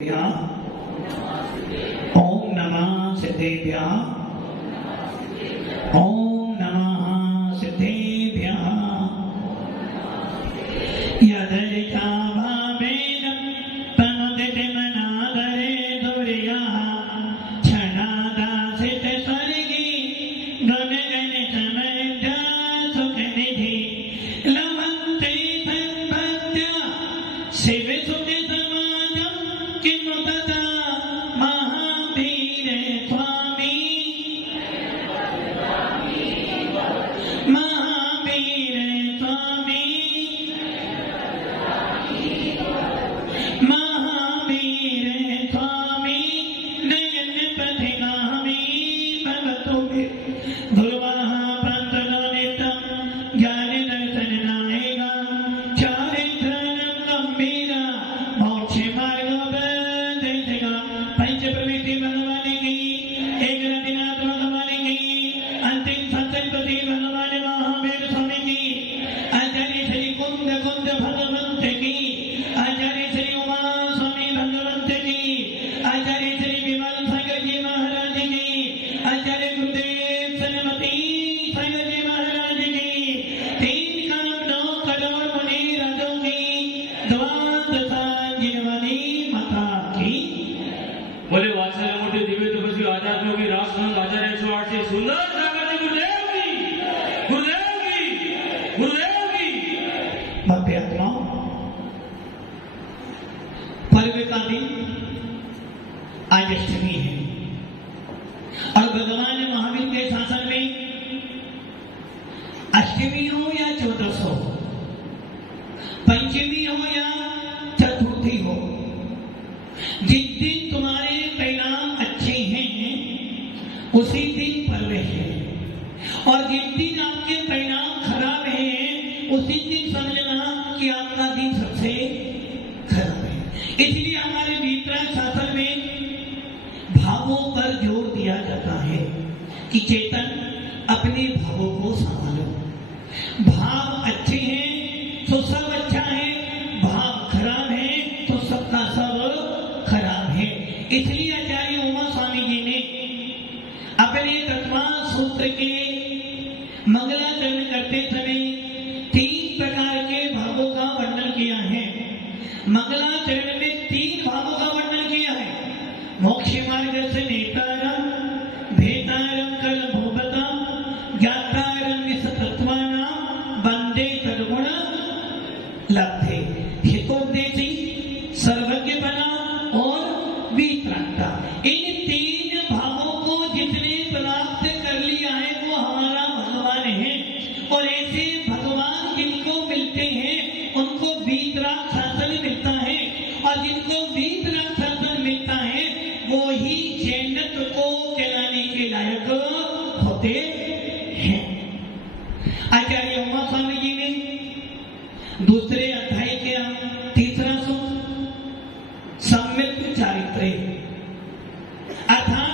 ओम नमः सिद्धेभ्यः। ओम नमः सिद्धेभ्यः। यदरिता भावेन तनुदिति मनादरे दुर्यः क्षणादासित स्वर्गी गुणगण समृद्ध सुखनिधि लभन्ते सद्भक्त्या शिव सुख बोले वात्सल्य मोठे दिव्य तपस्वी आध्यात्म की राष्ट्रसंघ आचार्य 108 से सुंदर सागर गुरुदेव की गुरुदेव की गुरुदेव की भव्य आत्माओं, पर्व का दिन आज अष्टमी है और भगवान महावीर के शासन में अष्टमी हो या 14 हो, पंचमी हो या चतुर्थी हो, जिस दिन तुम्हारे परिणाम अच्छे हैं उसी दिन पर्व है, और जिस दिन आपके परिणाम खराब हैं उसी दिन समझना कि आपका दिन सबसे खराब है। इसलिए हमारे वीतराग शास्त्र में भावों पर जोर दिया जाता है कि चेतन अपने भावों को संभालो। भाव अच्छे हैं तो सब अच्छा है, भाव खराब है तो सबका सब खराब है। इसलिए आचार्य उमा स्वामी जी ने अपने तत्वा सूत्र के मंगलाचरण करते समय 3 प्रकार के भावों का वर्णन किया है। मंगलाचरण में 3 भावों का वर्णन किया है। मोक्ष मार्ग से नेतारम भेतारम कल भूपतम ज्ञातारम विसतत्वानां वंदे तद्गुण लब्धे। हितोपदेशी, सर्वज्ञ बना और वीतरागता, इन 3 भावों को जिसने प्राप्त कर लिया है वो हमारा भगवान है। और ऐसे भगवान जिनको मिलते हैं उनको वीतराग शासन मिलता है, और जिनको वीतराग शासन मिलता है वो ही जन्नत को कहलाने के लायक होते हैं। आचार्य उमा स्वामी जी ने दूसरे अध्याय के 3रा सूत्र सम्यक चारित्र्य अर्थात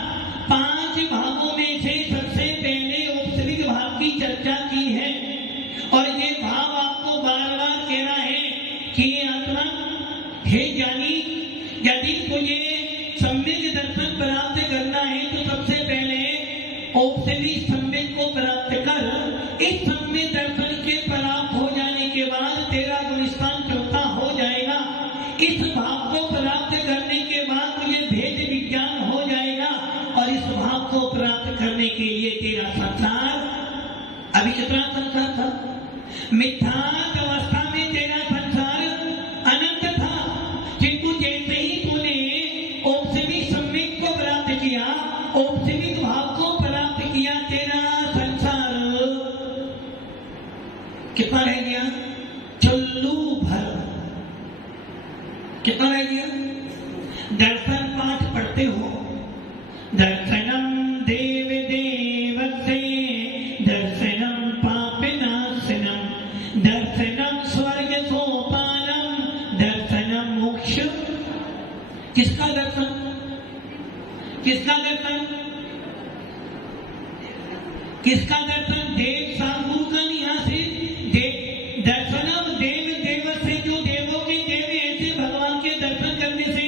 5 भावों में से सबसे पहले औपचारिक भाव की चर्चा की है। और ये भाव आपको बार बार कहना है कि ये आत्मा हे ज्ञानी, यदि तुझे सम्यक दर्शन प्राप्त करना है तो सबसे पहले औपचारिक सम्यक को प्राप्त कर। इस सम्यक दर्शन के प्राप्त हो जाने के बाद तेरा गुणस्थान चौथा हो जाएगा। इस भाव को प्राप्त करने के बाद तुझे भेद विज्ञान हो जाएगा, और इस भाव को प्राप्त करने के लिए तेरा संसार, अभी कितना संसार था, मिथ्यात्व अवस्था में तेरा संसार अनंत था, किंतु जैसे ही तूने औपचारिक सम्यक को प्राप्त किया, औपचारिक भाव को प्राप्त किया, तेरा संसार कितना रह गया, चुल्लू भर। कितना रह गया? दर्शन 5 पढ़ते हो, दर्शनम देव देवस्य दर्शनम पापनाशनम दर्शनम स्वर्ग सोपानम दर्शनम मोक्ष। किसका दर्शन? किसका दर्शन? किसका दर्शन? देव साधु का नहीं, यहाँ से दर्शनम देव देव से, जो देवों के देव ऐसे भगवान के दर्शन करने से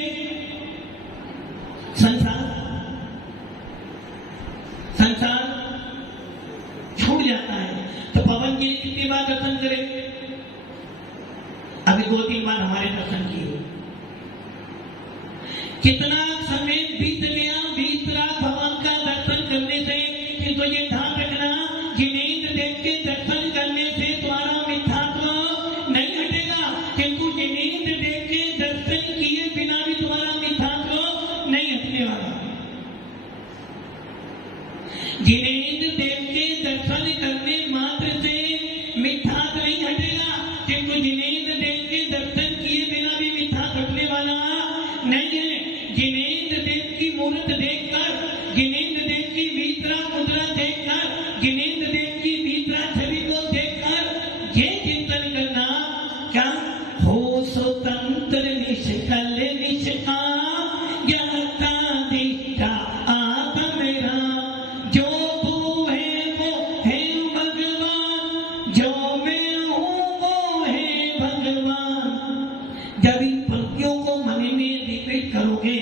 कितना समय बीत गया, बीत रात भगवान का दर्शन करने से, किंतु ये ध्यान रखना जिनेंद्र देव के दर्शन करने से तुम्हारा मिथ्यात्व नहीं हटेगा, किंतु जिनेंद्र देव के दर्शन किए बिना भी तुम्हारा मिथ्यात्व नहीं हटने वाला। जिनेंद्र देव के दर्शन करने मात्र से मिथ्यात्व नहीं हटेगा, किंतु जिनेंद्र देव के दर्शन किए बिना भी मिथ्यात्व हटने वाला नहीं है। जिनेंद्र देव की मूर्त देखकर, जिनेंद्र देव की विचित्रा मुद्रा देखकर, जिनेंद्र देव की विचित्रा छवि को देखकर ये चिंतन करना, क्या हो स्वतंत्र निष्कल निष्काम ज्ञाता दिष्टा आत्म राम, जो तू है वो है भगवान, जो मैं हूँ वो है भगवान। जब इन पंक्तियों को मन में रिपीट करोगे,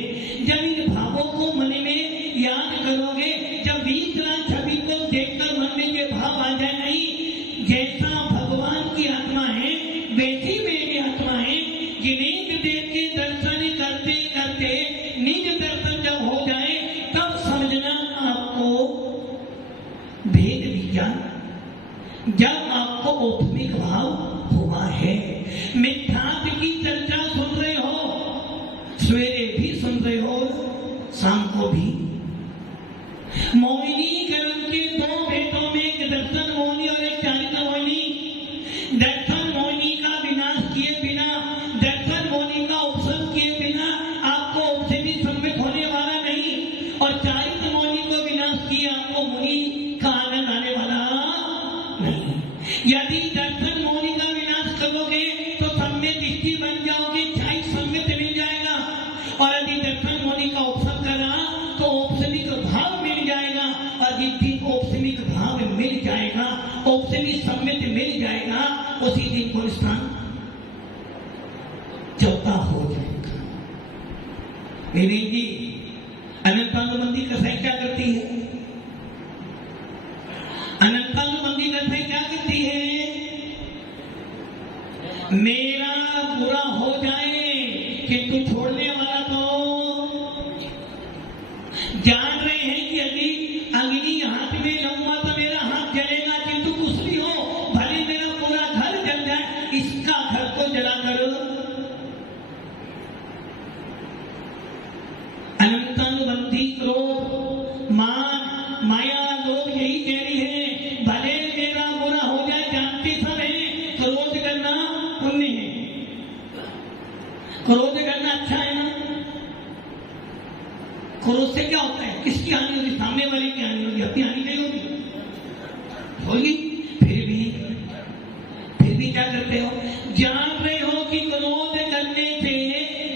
जब इन भावों को मन में याद करोगे, जब विचित्रा छवि को देखकर मन में ये भाव आ जाए, नहीं जैसा भगवान की आत्मा है वैसी मेरी आत्मा है। जिनेंद्र देव के दर्शन करते करते निज दर्शन जब हो जाए तब समझना आपको भेद विज्ञान, जब आपको औपनिक भाव हुआ है। मिथ्यात्व की चर्चा सुन रहे हो, सवेरे भी सुन रहे हो, शाम को भी। मोहिनीकरण के दो भेदों में एक दर्शन मोहिनी और एक चारित्र मोहिनी। दर्शन मोहिनी का विनाश किए बिना, दर्शन मोहिनी का उपशम किए बिना आपको उपसे भी सम्मित होने वाला नहीं, और चारित्र मोहिनी को विनाश किए आपको मुनि का आनंद आने वाला नहीं। यदि दर्शन मोहिनी का विनाश करोगे तो सम्यक दृष्टि बन जाओगे, छाई सम्यक मिल जाएगा, और यदि दर्शन मोहिनी का उपशम करा तो औपसमिक भाव मिल जाएगा, और जिस दिन औपसमिक भाव मिल जाएगा, औपसमिक सम्यक मिल जाएगा, उसी दिन को स्थान चौथा हो जाएगा। मेरी जी अनंतानुबंधी कथाएं क्या करती है? अनंतानुबंधी कथाएं क्या करती है? मेरा बुरा हो जाए किंतु छोड़ने वाला तो जान रहे हैं कि यदि अग्नि हाथ में लूंगा तो मेरा हाथ जलेगा, किंतु कुछ भी हो, भले मेरा पूरा घर जल जाए, इसका घर को जलाकर। अनंतानुबंधी क्रोध मान माया लोग यही कह रही है, भले मेरा बुरा हो जाए, जानते सब है क्रोध करना पुण्य है, क्रोध करना अच्छा है ना। क्रोध से क्या होता है? किसकी हानि होगी? सामने वाले की हानि होगी, अपनी हानि नहीं होगी। फिर भी क्या करते हो? जान रहे हो कि क्रोध करने से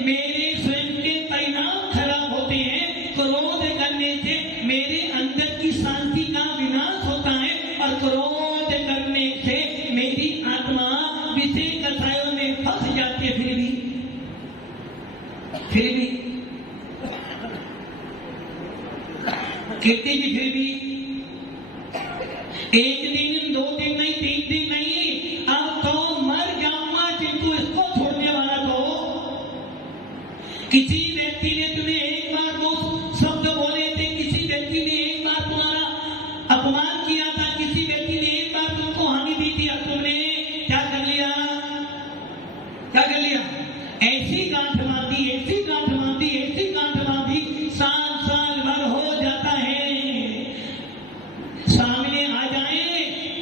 मेरे स्वयं के परिणाम खराब होते हैं, क्रोध करने से मेरे अंदर की शांति का विनाश होता है, और क्रोध करने से मेरी आत्मा विषय कथाओं में फंस जाती है। फिर भी कीर्ति जी, फिर भी एक दिन, 2 दिन नहीं, 3 दिन नहीं, अब तो मर जाऊंगा, किंतु इसको छोड़ने वाला तो। किसी व्यक्ति ने तुम्हें एक बार 2 शब्द बोले थे, किसी व्यक्ति ने एक बार तुम्हारा अपमान किया था, किसी व्यक्ति ने एक बार तुमको हानि दी थी, अब तुमने क्या कर लिया? ऐसी गांठ मार दी, ऐसी गांठ मार दी, ऐसी गांठ मार दी, साल भर हो जाता है, सामने आ जाए,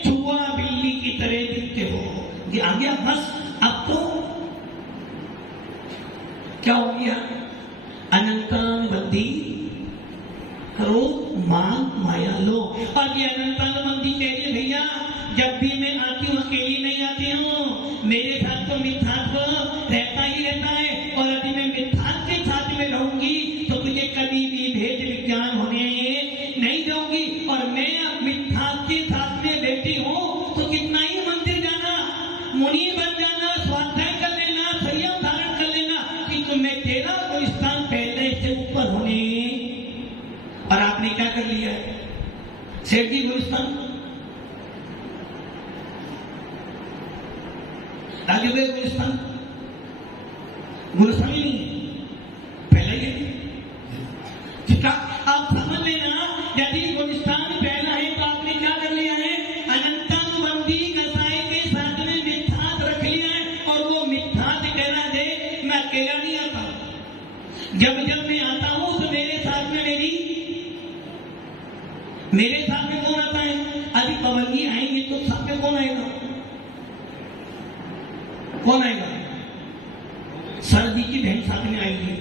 चूहा बिल्ली की तरह दिखते हो, ये आ गया बस। अब तो क्या हो गया? अनंतानुबंधी क्रोध मान माया लो। और ये अनंतानुबंधी कह रही है, भैया जब भी मैं आती हूँ अकेली नहीं आती हूँ, मेरे साथ तो मिथ्यात्व रहता ही रहता है, और यदि मैं मिथ्यात्व के साथ में रहूंगी तो तुझे कभी भी भेद विज्ञान होने नहीं दूंगी। और मैं अब मिथ्यात्व के साथ में बैठी हूँ तो कितना ही मंदिर जाना, मुनि बन जाना, स्वाध्याय कर लेना, संयम धारण कर लेना, कि तुम्हें तेरा कोई स्थान पहले से ऊपर होने। और आपने क्या कर लिया? सेठ जी गुलिस्तान, गुलिस्तान ही नहीं, पहले ही इसका आप समझ लेना, यदि गुलिस्तान पहला है तो आपने क्या कर लिया है, अनंतानुबंधी कसाई के साथ में मिथ्यात रख लिया है, और वो मिथ्यात कहना दे मैं अकेला नहीं आता, जब जब मैं आता हूं तो मेरे साथ में कौन आता है? अभी पाबंदी आएंगे तो साथ में कौन आएगा? कौन आएगा? सरदी की बहन साथ में आएगी,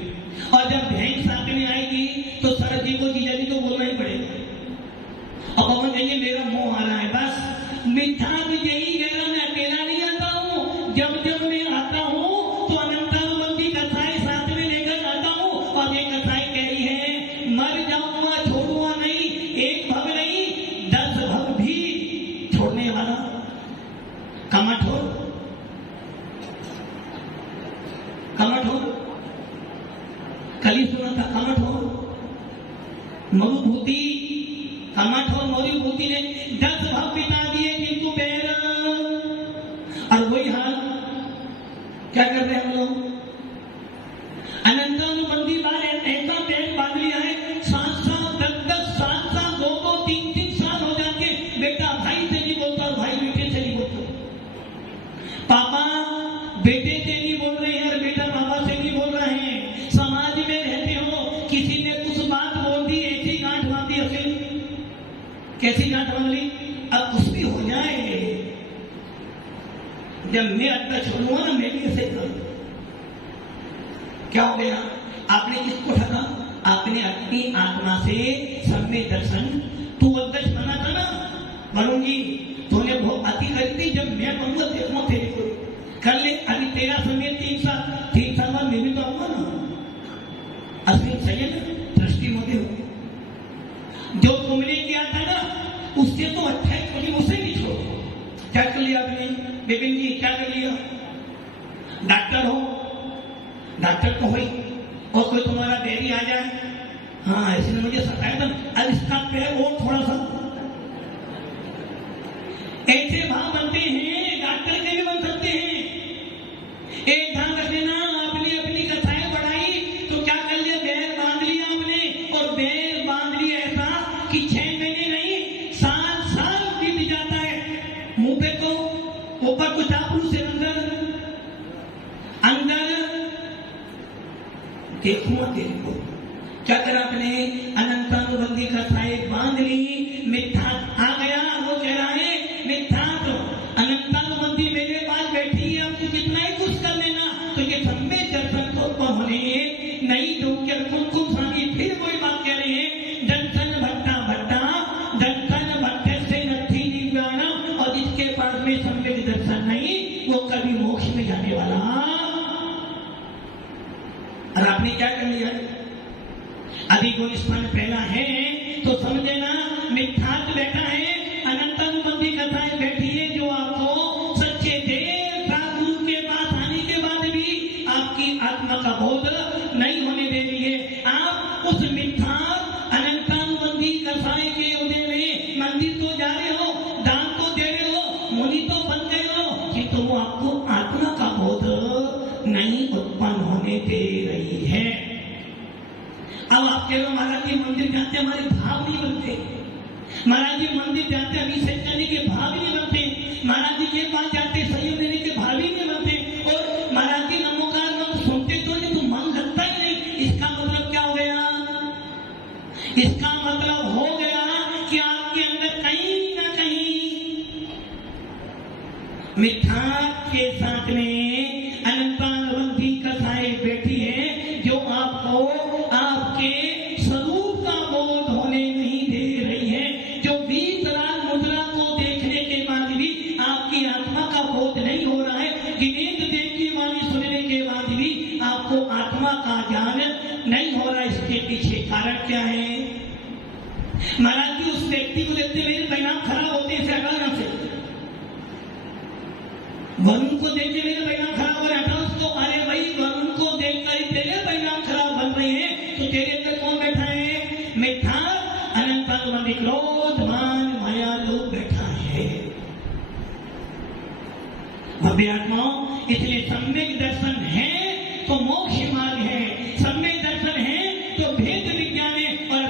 और जब बहन साथ में आएगी तो सरदी को जीजा जी तो बोलना ही पड़ेगा। अब पवन कहिए मेरा मुंह आ रहा है, बस मिथ्यात यही कह रहा, मैं अकेला नहीं आता हूं, जब जब मैं आता हूं तो अनंतानुबंधी कथाएं साथ में लेकर आता हूं, और ये कथाएं कह रही है मर जाऊंगा छोड़ूंगा नहीं, एक भव नहीं 10 भव भी छोड़ने वाला कमठोर कल ही सुना था, कमठोर मरुभूति, कमठोर मरुभूति ने 10 भव बिता दिए किंतु बैर, और वही हाल क्या कर रहे हैं हम लोग? अनंतानुबंधी बार ऐसा पेट बांध लिया है, 7 साल 10 साल 2 3 साल हो जाते, बेटा भाई से नहीं बोलता, भाई बेटे से नहीं बोलता, पापा बेटे से नहीं बोल रहे हैं और बेटा पापा से नहीं बोल रहे हैं। समाज में रहते हो, किसी ने कुछ बात बोल दी, ऐसी गांठ बांधी, कैसी गांठ बांध ली, अब कुछ भी हो जाए, जब मैं अड्डा छोड़ूंगा ना मैं भी ऐसे करूं। क्या हो गया? आपने किसको ठगा? आपने अपनी आत्मा से सम्य दर्शन, तू अध्यक्ष बना था ना, बनूंगी, तूने बहुत अति करी थी, जब मैं बनूंगा देखो तेरे को कर ले, अभी तेरा समय 3 साल बाद मैं भी तो आऊंगा ना, असली सही है ना, दृष्टि मोदी हो, जो तुमने किया था ना उससे तो अच्छा है, कोई उसे नहीं छोड़ो। क्या कर लिया आपने बिपिन जी, क्या कर लिया? डॉक्टर हो, डॉक्टर तो हो ही, और कोई तुम्हारा डेयरी आ जाए, हाँ इसने मुझे सताया था, अब इसका पैर और थोड़ा सा, ऐसे भाव बनते हैं, डॉक्टर के भी बन सकते हैं। एक ध्यान रख लेना, आपने अपनी कथाएं बढ़ाई तो क्या कर लिया, बैर बांध लिया आपने, और बैर बांध लिया ऐसा कि 6 महीने नहीं 7 साल बीत जाता है, मुंह पे तो ऊपर कुछ चापलू से अंदर देखूंगा तेरे को। क्या करा आपने? अनंतानुबंधी कथाएं बांध ली, मिथ्यात आ गया, वो कह रहा है मिथ्यात अनंतानुबंधी मेरे पास बैठी है, अब तू कितना ही कुछ कर लेना, तो ये सम्य दर्शन को होने नहीं दूंगे, कुमकुम स्वामी फिर कोई बात कह रहे हैं, दर्शन भट्टा भट्टा दर्शन भट्टे से नथी निव्याना, और जिसके पास में सम्य दर्शन नहीं वो कभी मोक्ष में जाने वाला। और आपने क्या कर लिया? अभी कोई स्थान पहला है तो समझे ना, मिथ्यात बैठा है, अनंतानुबंधी कथाएं बैठी है, जो आपको सच्चे देर गुरु के पास आने के बाद भी आपकी आत्मा का बोध नहीं होने दे रही है। आप उस मिथ्यात अनंतानुबंधी कथाएं के उदय में मंदिर तो जा रहे हो, दान तो दे रहे हो, मुनि तो बन गए हो, किंतु वो आपको आत्मा का बोध नहीं उत्पन्न होने दे रही है। अब आप कह रहे हो महाराज जी मंदिर जाते हमारे भाव नहीं बनते, महाराज जी मंदिर जाते अभिषेक करने के भाव ही नहीं बनते, महाराज जी के पास जाते सहयोग देने के भाव ही नहीं बनते, और महाराज जी नमोकार नाम सुनते तो नहीं तो मन लगता ही नहीं। इसका मतलब क्या हो गया? इसका मतलब हो गया कि आपके अंदर कहीं ना कहीं मिथ्यात के साथ में अनंतानुबंधी कथाएं बैठी है, जो आपको आपके स्वरूप का बोध होने नहीं दे रही है, जो वीतराग मुद्रा को देखने के बाद भी आपकी आत्मा का बोध नहीं हो रहा है, गिनेन्द्र देव की वाणी सुनने के बाद भी आपको आत्मा का ज्ञान नहीं हो रहा। इसके पीछे कारण क्या है? महाराज जी उस व्यक्ति को देखते मेरे परिणाम खराब होते हैं, से वरुण को देख के मेरे परिणाम खराब हो रहे हैं, उसको अरे भाई वरुण को देखकर तेरे परिणाम खराब बन रहे हैं, तो तेरे अंदर कौन बैठा है? मिथ्यात अनंतानुबंधी क्रोध मान माया लोग बैठा है। भव्य आत्माओं, इसलिए सम्यक दर्शन है तो मोक्ष मार्ग है, सम्यक दर्शन है तो भेद विज्ञान है, और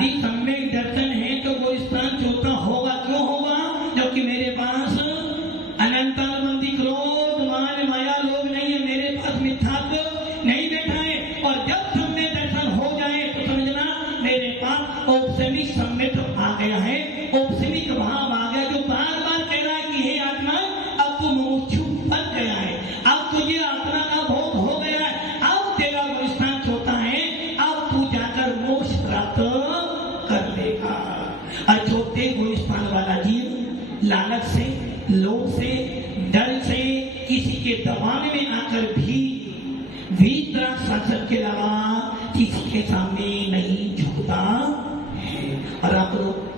यदि सम्यक दर्शन है तो वो स्थान चौथा होगा। क्यों होगा? क्योंकि मेरे पास अनंतानंदी क्रोध मान माया लोग नहीं है, मेरे पास मिथ्यात्व नहीं बैठा है। और जब सम्यक दर्शन हो जाए तो समझना मेरे पास औपसमिक सम्यक आ गया है, औपसमिक भाव आ गया, जो बार बार कह रहा है कि हे आत्मा अब तू मुमुक्षु बन गया है, अब तुझे आत्मा का बोध हो गया है, अब तेरा वो स्थान छोटा है, अब तू जाकर मोक्ष प्राप्त कर लेगा। और छोटे वो स्थान वाला जीव लालच से, लोभ से, डर से, किसी के दबाव में आकर भी वीतराग शासक के अलावा किसी के सामने नहीं झुकता है। और आप लोग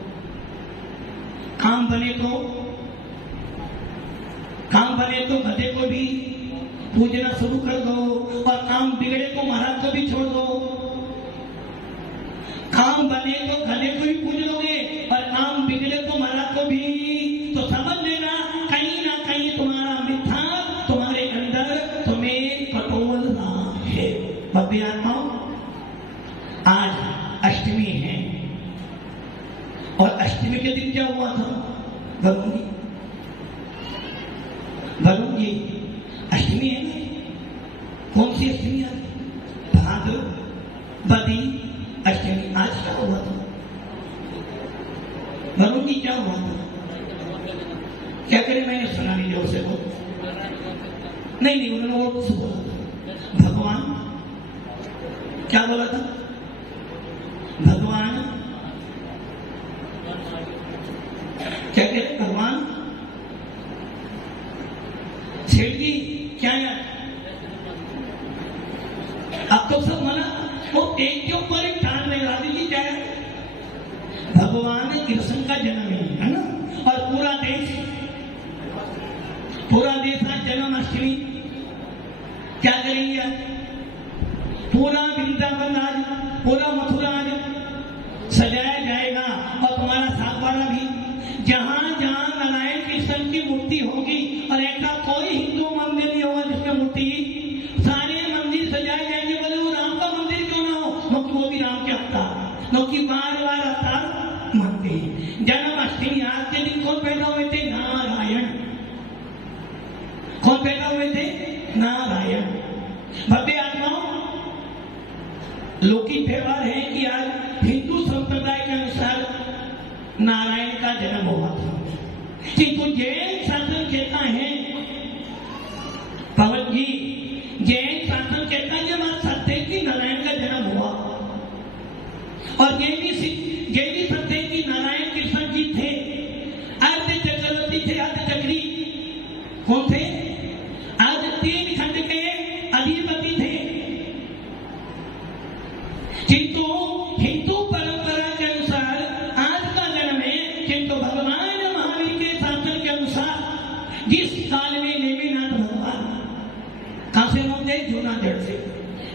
काम बने तो गधे को भी पूजना शुरू कर दो, और काम बिगड़े को महाराज को भी छोड़ दो। काम बने तो गधे को भी पूज लोगे, और काम बिगड़े तो महाराज को भी। तो समझ लेना कहीं ना कहीं तुम्हारा मिथ्या तुम्हारे अंदर तुम्हें पटोल रहा है। भव्य आत्माओं, आज अष्टमी है, और अष्टमी के दिन क्या हुआ था? वरुण जी अष्टमी है ना? कौन सी अष्टमी है? भाद्रपदी अष्टमी। आज क्या हुआ था? वरुण जी क्या हुआ था? क्या करें, मैंने सुना नहीं जोर से वो। नहीं, उन्होंने वो कुछ बोला था। भगवान क्या बोला था? भगवान क्या कह रहे? भगवान सेठ जी क्या है? अब तो सब मना, वो एक के ऊपर एक ठान रहे। राजी जी क्या है? भगवान कृष्ण का जन्म है ना? और पूरा देश आज जन्माष्टमी क्या करेंगे? आज पूरा वृंदावन, आज पूरा मथुरा आज सजाया जाएगा। और तुम्हारा सातवाड़ा भी, जहां जहां नारायण कृष्ण की मूर्ति होगी, और ऐसा कोई हिंदू मंदिर नहीं होगा जिसमें मूर्ति, सारे मंदिर सजाए जाएंगे। बोले वो राम का मंदिर क्यों ना हो? क्योंकि वो भी राम के अवतार, क्योंकि बार बार अवतार मानते हैं। जन्माष्टमी आज के दिन कौन पैदा हुए थे? नारायण। कौन पैदा हुए थे? नारायण। भव्य आत्माओं, लौकिक व्यवहार है कि आज हिंदू संप्रदाय के अनुसार नारायण का जन्म हुआ था, किंतु जैन शासन कहता है, पवन जी, जैन शासन कहता है कि सत्य की नारायण का जन्म हुआ। और ये भी सत्य की नारायण कृष्ण जी थे, अर्ध चक्रवर्ती थे, अर्ध चक्री। कौन थे? आज 3 खंड के अधिपति थे। किंतु हिंदू परंपरा के अनुसार आज का जन्म है, किंतु भगवान महावीर के शासन के अनुसार जिस काल में नेमिनाथ भगवान, कहां से बोलते? जूनागढ़ से।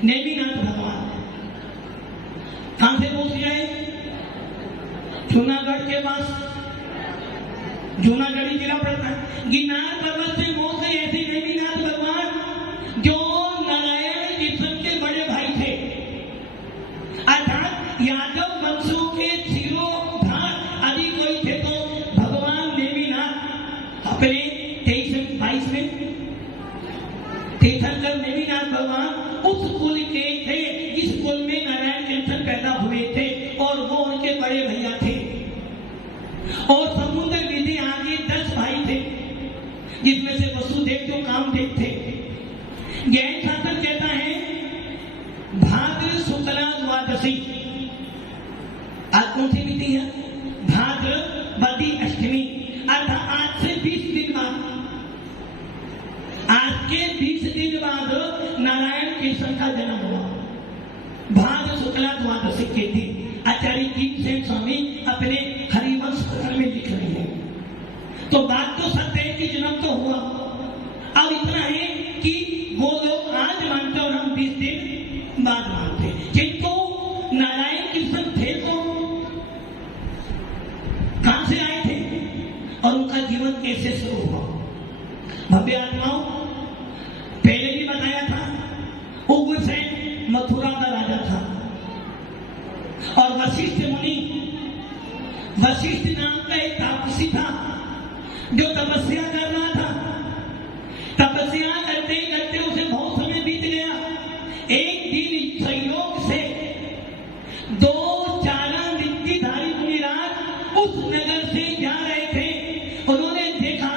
नेमिनाथ भगवान कहां से पहुंच गए? जूनागढ़ के पास, जूनागढ़ी जिला पड़ता है। गिरनार पर्वत से पहुंच गए ऐसे नेमिनाथ भगवान, जो नारायण कृष्ण के बड़े भाई थे, अर्थात यादव वंशों के शिरोधार आदि कोई थे। तो भगवान नेमिनाथ अपने 23-22 में तीर्थंकर नेमिनाथ भगवान उस कुल के थे जिस कुल में नारायण कृष्ण पैदा हुए थे, और वो उनके बड़े भैया थे। और समुद्र विधि आगे 10 भाई थे, जिसमें से वसुदेव जो कामदेव थे। जैन शासन कहता है भाद्र शुक्ला द्वादशी, आज कौन सी विधि है? भाद्रपदी अष्टमी, अर्थात आज से 20 दिन बाद, आज के 20 दिन बाद नारायण कृष्ण का जन्म हुआ। भाद्र शुक्ला द्वादशी के दिन आचार्य भीमसेन स्वामी अपने हरिवंश पत्र में लिख रहे हैं। तो बात तो सत्य है कि जन्म तो हुआ। अब इतना है कि वो लोग आज मानते और हम 20 दिन बाद मानते। किंतु नारायण कृष्ण थे तो कहां से आए थे और उनका जीवन कैसे शुरू हुआ? भव्य आत्माओं, पहले भी बताया था, उग्रसेन मथुरा का राजा था, और वशिष्ठ मुनि वशिष्ठ नाम का एक तापसी था जो तपस्या कर रहा था। तपस्या करते करते उसे बहुत समय बीत गया। एक दिन संयोग से दो चारण रिद्धिधारी मुनिराज उस नगर से जा रहे थे। उन्होंने देखा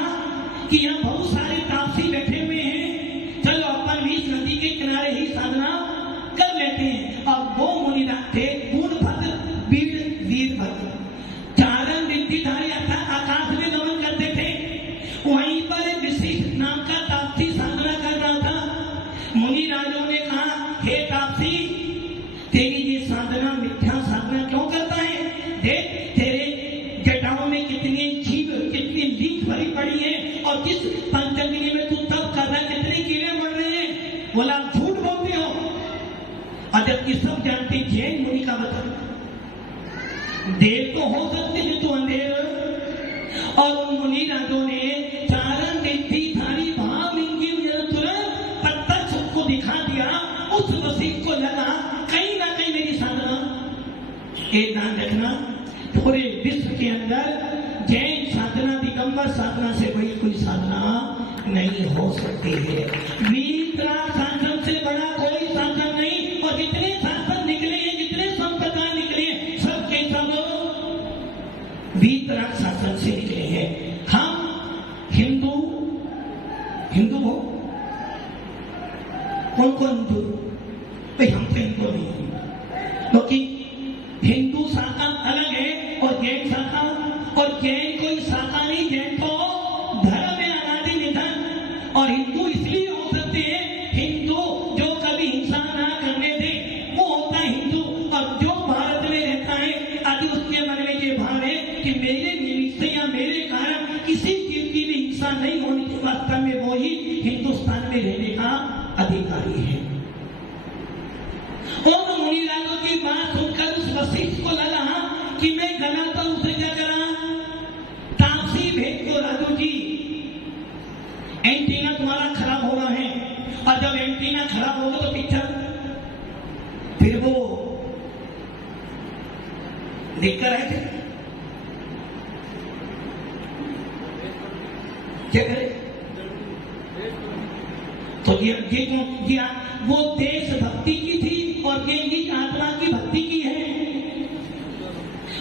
कि यहाँ बहुत सारे तापसी बैठे हुए हैं, चलो अपन भी इस नदी के किनारे ही साधना कर लेते हैं। और वो मुनिराज थे पूर्णभद्र, वीरभद्र, चारण रिद्धिधारी आकाश में गमन करते थे। वहीं पर वशिष्ठ नाम का तापसी साधना कर रहा था। मुनिराजों ने कहा, हे तापसी, तेरी ये साधना मिथ्या साधना क्यों करता है? देख तेरे जटाओं में कितनी जीव, कितनी लीक भरी पड़ी है, और जिस पंचअग्नि में तू तप कर रहा है कितने कीड़े मर रहे हैं। बोला झूठ बोलते हो। और जबकि सब जानते जैन मुनि का वचन, देव तो हो सकते हैं तो अंधेर। और उन मुनिराजों ने चारण रिद्धिधारी भावलिंगी तुरंत पत्थर सबको दिखा दिया। उस वशिष्ठ को लगा कहीं ना कहीं मेरी साधना, एक ध्यान रखना, पूरे विश्व के अंदर जैन साधना, दिगंबर साधना से बड़ी कोई साधना नहीं हो सकती है। वीतराग शासन से बड़ा कोई शासन नहीं। और जितने शासन निकले हैं, जितने संप्रदाय निकले हैं, सब के सब वीतराग शासन से निकले हैं। हम हिंदू हो, कौन कौन हिंदू? भाई हम तो हिंदू नहीं है, क्योंकि हिंदू शाखा अलग है और जैन शाखा, और जैन कोई शाखा नहीं, जैन तो धर्म में अनादि निधन। और हिंदू इसलिए हो सकते हैं, हिंदू जो कभी हिंसा ना करने दे वो होता है हिंदू। और जो भारत में रहता है यदि उसके मन में ये भाव है कि मेरे निमित्त या मेरे कारण किसी चीज की भी हिंसा नहीं होनी चाहिए, वास्तव में वो ही हिंदुस्तान में रहने का अधिकारी है। और मुनिराजों की बात सुनकर उस वशिष्ठ को लगा कि मैं गलत हूं, उसे क्या करा? तापसी भेद को, राजू जी एंटीना तुम्हारा खराब हो रहा है, और जब एंटीना खराब होगा तो पिक्चर फिर वो देख कर आए थे, क्या करे? तो ये वो देशभक्ति की थी और ये निज आत्मा की भक्ति की है।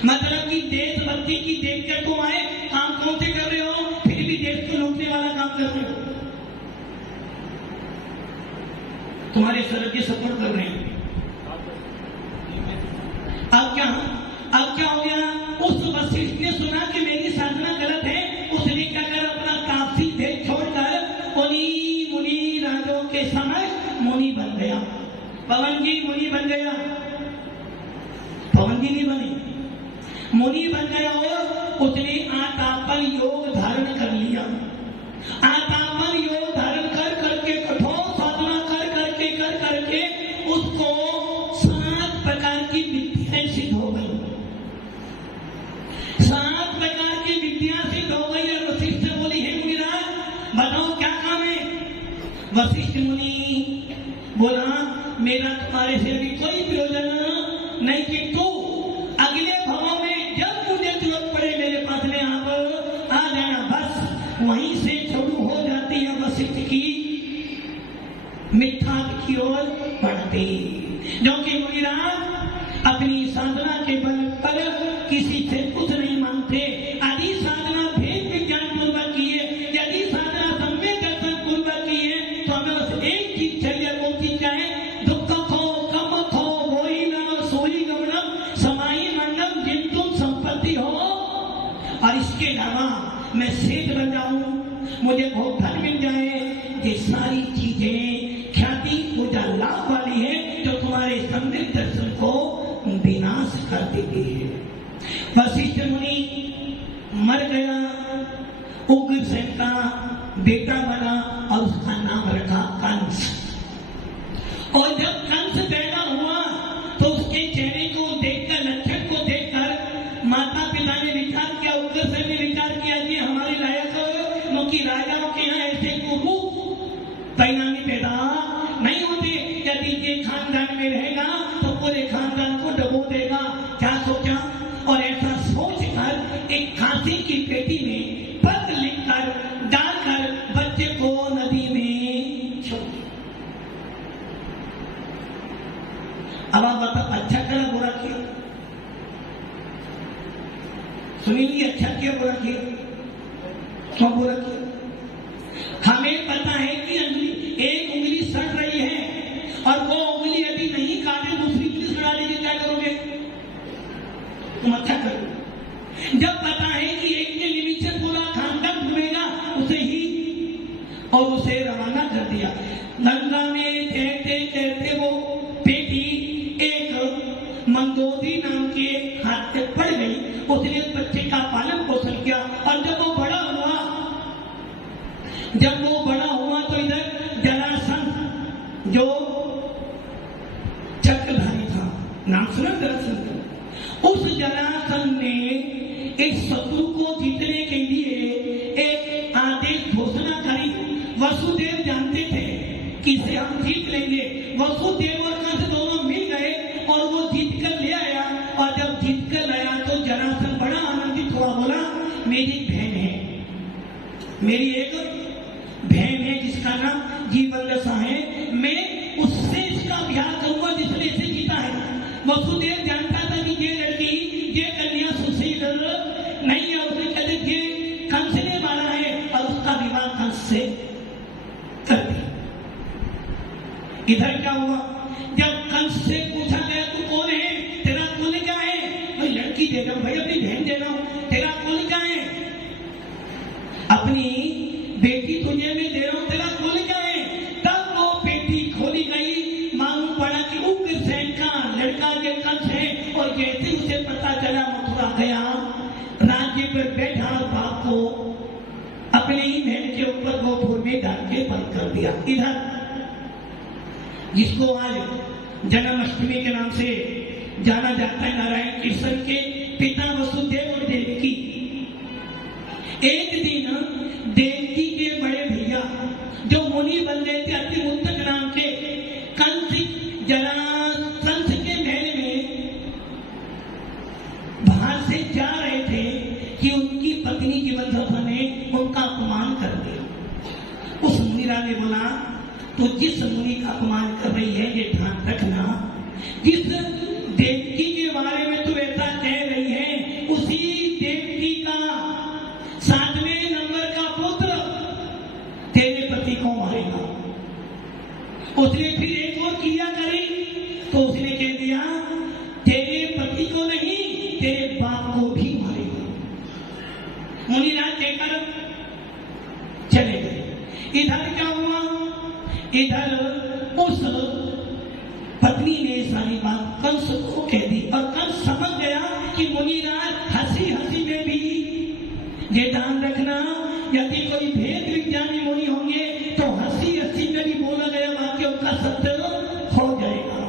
मतलब कि देशभक्ति की देखकर तुम आए, काम कौन से कर रहे हो, फिर भी देश को लूटने वाला काम कर रहे हो। तुम्हारे सर के सपोर्ट कर रहे हैं। अब क्या हो गया? उस वशिष्ठ ने सुना कि मेरी साधना गलत है, उसने क्या कर अपना तापसी भेद छोड़कर मुनि राजों के समय मुनि बन गया। पवन जी मुनि बन गया, पवन जी नहीं बने, मुनि बन गया। और उसने आतापन योग धारण कर लिया। आतापन योग धारण कर करके, कठोर साधना कर करके उसको 7 प्रकार की विद्याएं सिद्ध हो गई। 7 प्रकार की विद्या सिद्ध हो गई। और वशिष्ठ से बोली, हे मुनिराज बताओ क्या काम है? वशिष्ठ मुनि बोला, मेरा तुम्हारे से भी कोई प्रयोजन नहीं, कि तू अगले भव में जब मुझे जरूरत पड़े मेरे पास में आप आ जाना। बस वहीं से शुरू हो जाती है वशिष्ठ की मिथ्या की ओर बढ़ती, जो कि मुनिराज अपनी साधना के बल पर किसी से कुछ नहीं मांगते। यदि साधना भेद विज्ञान पूर्वक की है, यदि साधना सम्यक दर्शन पूर्वक की है, तो हमें बस एक चीज चाहिए। वो चीज क्या है? दुख खो कम खो वही न सोई गमनम समाई मंडम जिंतु संपत्ति हो। और इसके अलावा मैं सेठ बन जाऊं, मुझे बहुत धन मिल जाए, ये सारी चीजें ख्याति पूजा लाभ वाली है, जो तुम्हारे सम्यक दर्शन को विनाश कर देती है। वशिष्ठ मुनि मर गया, उग्रसेन का बेटा बना और उसका नाम रखा कंस। और जब कंस पैदा हुआ तो उसके चेहरे को देखकर, लक्षण को देखकर माता पिता ने विचार किया, उग्रसेन ने विचार किया कि हमारे लायक, क्योंकि राजाओं के यहाँ ऐसे कुरूप परिणामी पैदा नहीं होते। यदि ये खानदान में रहेगा तो पूरे खानदान को डबो देगा। क्या सोचा? और ऐसा सोचकर सुनिए, अच्छा क्या बुरा किया, क्यों बुरा किया? हमें पता है कि एक उंगली सड़ रही है और वो उंगली यदि नहीं काटे दूसरी उंगली सड़ा लेगी, क्या करोगे? तुम अच्छा करो। जब पता है कि एक ने लिमिशन पूरा खानदान घूमेगा उसे ही, और उसे रवाना कर दिया। गंगा में तैरते तैरते वो बेटी एक मंदोदी नाम के हाथ से पड़ गई। उसने उस बच्चे का पालन पोषण किया और जब वो बड़ा हुआ तो इधर जरासंध जो चक्रधारी था, नाम सुना जरासंध? उस जरासंध ने इस शत्रु को जीतने के लिए एक आदेश घोषणा करी। वसुदेव जानते थे कि इसे हम जीत लेंगे। वसुदेव और कंस दोनों मिल गए और वो जीत कर ले आया। और जब जीत कर लाया तो जरासंध बड़ा आनंदित हुआ, बोला मेरी बहन है, मेरी एक बहन है जिसका नाम जीवनदशा है, मैं उससे इसका ब्याह करूंगा जिसने इसे जीता है। वसुदेव जानता था कि ये लड़की, ये कन्या सुशील नहीं है, उसने कहते ये कंस ने मारा है और उसका विवाह कंस से कर दिया। इधर क्या हुआ? जब कंस से पूछा गया तू कौन है, तेरा कुल क्या है? भाई लड़की दे रहा हूं, भाई अपनी बहन दे रहा हूं, तेरा कुल क्या है? अपनी बेटी तुझे मैं दे रहा हूं, तेरा कुल क्या है? तब वो बेटी खोली गई, मालूम पड़ा कि उग्रसेन का लड़का ये कंस है। और जैसे उसे पता चला मथुरा गया, राज्य पर बैठा, बाप को अपने ही बहन के ऊपर गोपुर में डाल के बंद कर दिया। इधर जिसको आज जन्माष्टमी के नाम से जाना जाता है, नारायण कृष्ण के पिता वसुदेव और देवकी, एक दिन देवकी के बड़े भैया जो मुनि बन गए थे अतिमुत्तक नाम के, कंस जरासंध के महल में बाहर से जा रहे थे कि उनकी पत्नी जीवनदशा ने उनका अपमान कर दिया। उस मुनिरा ने बोला तो जिस मुनि का अपमान कर रही है ये ध्यान रखना, जिस देवकी के बारे में तू ऐसा कह रही है उसी देवकी का 7वें नंबर का पुत्र तेरे पति को मारेगा। उसने फिर एक और क्रिया करी तो उसने कह दिया तेरे पति को नहीं तेरे बाप को भी मारेगा। मुनिराज कहकर चले गए। इधर क्या हुआ? इधर उस पत्नी ने सारी बात कंस को कह दी और कंस समझ गया कि मुनिराज हंसी हंसी में भी, ये ध्यान रखना यदि कोई भेद विज्ञानी मुनि होंगे तो हंसी हंसी में भी बोला गया वाक्य उनका सत्य हो जाएगा।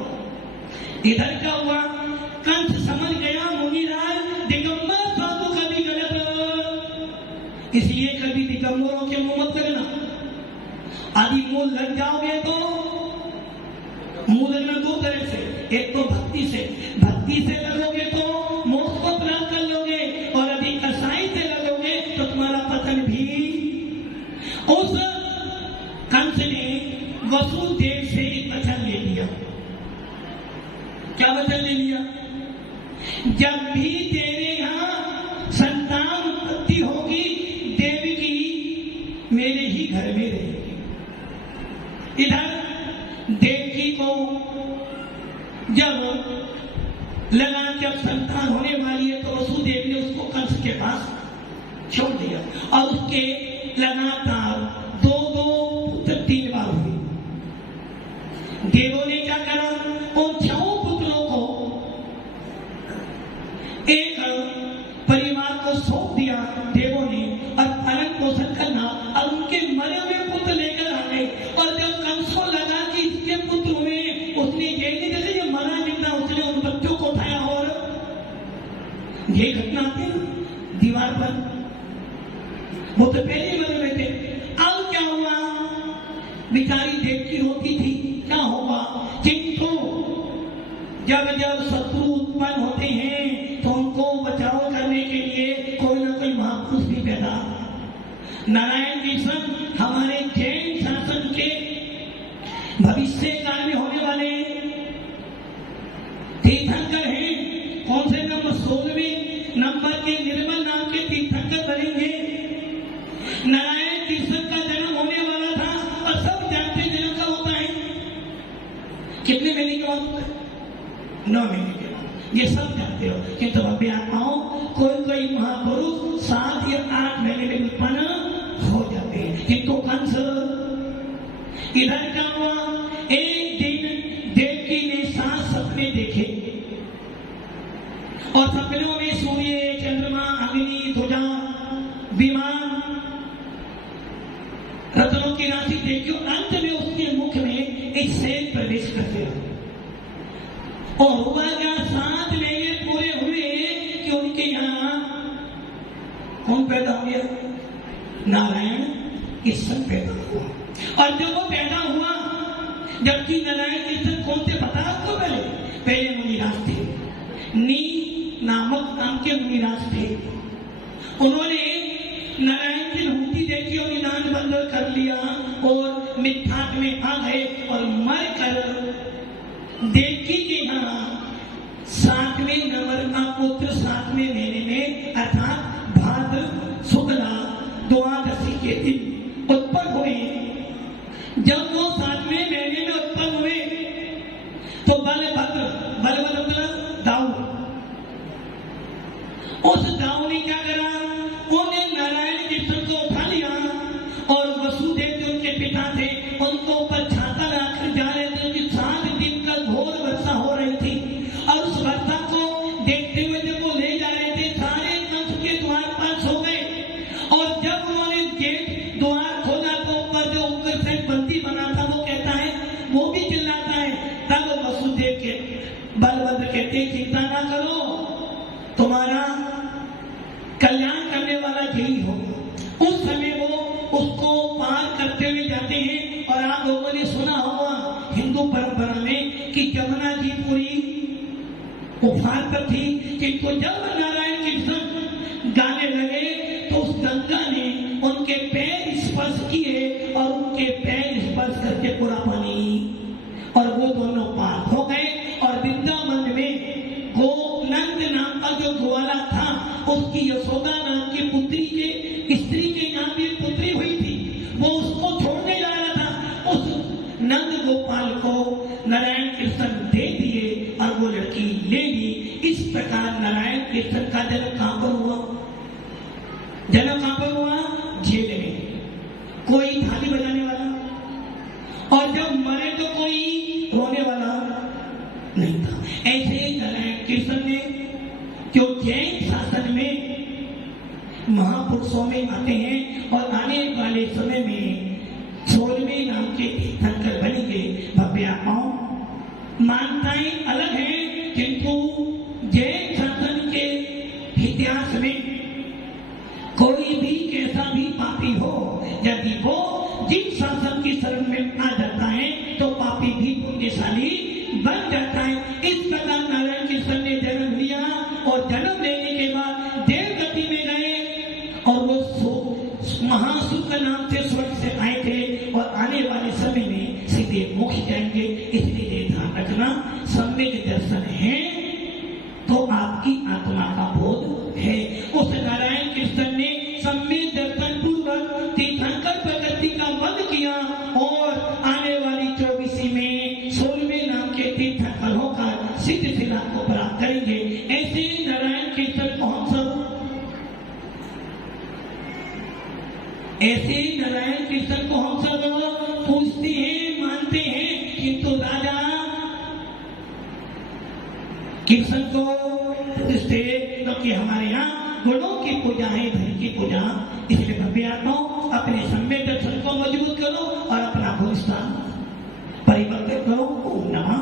इधर क्या हुआ? कंस समझ गया मुनिराज दिगंबर साधु कभी गलत, इसलिए कभी दिगंबरों के मुंह मत लगना। आदि मुंह लग जाओगे तो मुंह लगना दो तरह से, एक तो भक्ति से लगोगे तो मोक्ष को प्राप्त कर लोगे, और यदि कसाई से लगोगे तो तुम्हारा पतन भी। उस कंस ने वसुदेव से एक वचन ले लिया। क्या वचन ले लिया? जब भी तेरे यहाँ संतान उत्पत्ति होगी देवी की मेरे ही घर में रहेगी। इधर देवकी को जब लगा कि अब संतान होने वाली है तो वसुदेव ने उसको कंस के पास छोड़ दिया और उसके लगातार 2 पुत्र 3 बार हुए। देवों ने क्या करा? उन 6 पुत्रों को एक परिवार को सौंप दिया देवों ने और पालन पोषण करना, और उनके मरे हुए पुत्र लेकर आ गए। और जब कंस को लगा कि इसके पुत्र में, उसने ये नहीं जैसे ये मरा जितना, उसने उन बच्चों को उठाया और ये घटना थी दीवार पर, वो तो पहले मरे हुए थे। अब क्या हुआ? बेचारी देवकी रोती थी, क्या होगा? किंतु जब जब शत्रु उत्पन्न होते हैं तो उनको बचाव करने के लिए कोई ना कोई महापुरुष भी पैदा। नारायण कृष्ण हमारे जैन शासन के भविष्य काल में होने वाले तीर्थंकर हैं। कौन से नंबर? 16वें नंबर के निर्मल नाम 9 महीने के बाद, ये सब जानते हो। किंतु भव्य आत्माओं कोई कोई महापुरुष 7 या 8 महीने में उत्पन्न हो जाते हैं। किंतु कंस इधर क्या हुआ, एक दिन देवकी ने 7 सपने देखे और सपनों में सूर्य, चंद्रमा, अग्नि, ध्वजा, विमान, रत्नों की राशि देखी और अंत में उसके मुख में एक शेर प्रवेश कर गया। और हुआ क्या, 7 महीने पूरे हुए कि उनके यहाँ कौन पैदा हो गया, नारायण कृष्ण पैदा हुआ। और जब वो पैदा हुआ, जबकि नारायण कृष्ण कौन थे पता आपको, पहले मुनिराज थे, नी नामक नाम के मुनिराज थे। उन्होंने नारायण की मूर्ति देखी और निदान बंद कर लिया और मिथ्यात्व में आ गए और मर कर देवकी के यहाँ 7वें नंबर का पुत्र 7वें महीने में अर्थात भाद्र शुक्ला द्वादशी के दिन उत्पन्न हुए। जब वो 7वें महीने में उत्पन्न हुए तो बलभद्र मतलब दाऊ, उस दाऊ ने क्या करा, उन्हें नारायण कृष्ण को उठा लिया और वसुदेव जो उनके पिता थे उनको ऊपर छाता रखकर जा रहे थे। उनकी 7 दिन का घोर वर्षा हो रही थी और उस वर्षा को देखते हुए जब वो ले जा रहे थे, सारे कंस के द्वार पास हो गए। और जब उन्होंने गेट द्वार खोला तो ऊपर जो उग्रसेन बंदी बना था वो कहता है, वो भी चिल्लाता है। तब वसुदेव के बलभद्र कहते, चिंता ना करो, तुम्हारा कल्याण करने वाला यही होगा। उस समय वो उसको पार करते हुए जाते हैं। और आप लोगों ने सुना होगा हिंदू परंपरा में कि जमुना जी पूरी उफान पर थी, किंतु जब नारायण कृष्ण गाने लगे तो उस गंगा ने उनके पैर स्पर्श किए और उनके पैर स्पर्श करके पूरा पानी, और वो दोनों पार हो गए। और वृंदावन में गोनंद नाम का जो ग्वाला था, उसकी यशोदा नाम की पुत्री के स्त्री के यहाँ भी पुत्री हुई थी, वो उसको छोड़ने जा रहा था। उस नंद गोपाल को नारायण कृष्ण दे दिए और वो लड़की ले ली। इस प्रकार नारायण कृष्ण का जन्म कहां पर हुआ, जन्म कहां पर हुआ, जेल में। कोई थाली बजाने वाला, और जब मरे तो कोई रोने वाला नहीं था। ऐसे ही नारायण कृष्ण ने जो जैन शासन में महापुरुषों में आते हैं और आने वाले समय में 16वें नाम के तीर्थंकर बनेंगे। भव्य आत्माओं, मान्यताएं अलग हैं, किंतु जैन शासन के इतिहास में कोई भी कैसा भी पापी हो, यदि वो जिस शासन की शरण में आ जाता है तो पापी भी पुण्यशाली बन जाता है। इस प्रकार नारायण कृष्ण ने जन्म लिया और जन्म लेने के बाद देवगति में गए और वो महासुख नाम से स्वर्ग से आए थे और आने वाले समय में सीधे मोक्ष जाएंगे। इसलिए ध्यान रखना, सम्यक दर्शन है तो आपकी आत्मा का बोध है। उस नारायण कृष्ण ने सम्यक दर्शन पूर्वक तीर्थंकर प्रकृति का वध किया और आने वाली 24 में 16वें नाम के तीर्थंकर होकर सिद्ध सिला को प्राप्त करेंगे। ऐसे नारायण कृष्ण कौन सा, ऐसे नारायण कृष्ण को हम सब पूछते हैं, मानते हैं, किंतु राजा कृष्ण को पूछते क्योंकि हमारे यहाँ गुणों की पूजा है, धन की पूजा। इसलिए भव्य आत्माओं, अपने सम्यक दर्शन को मजबूत करो और अपना भूस्थान परिवर्तित करो। ओम नमः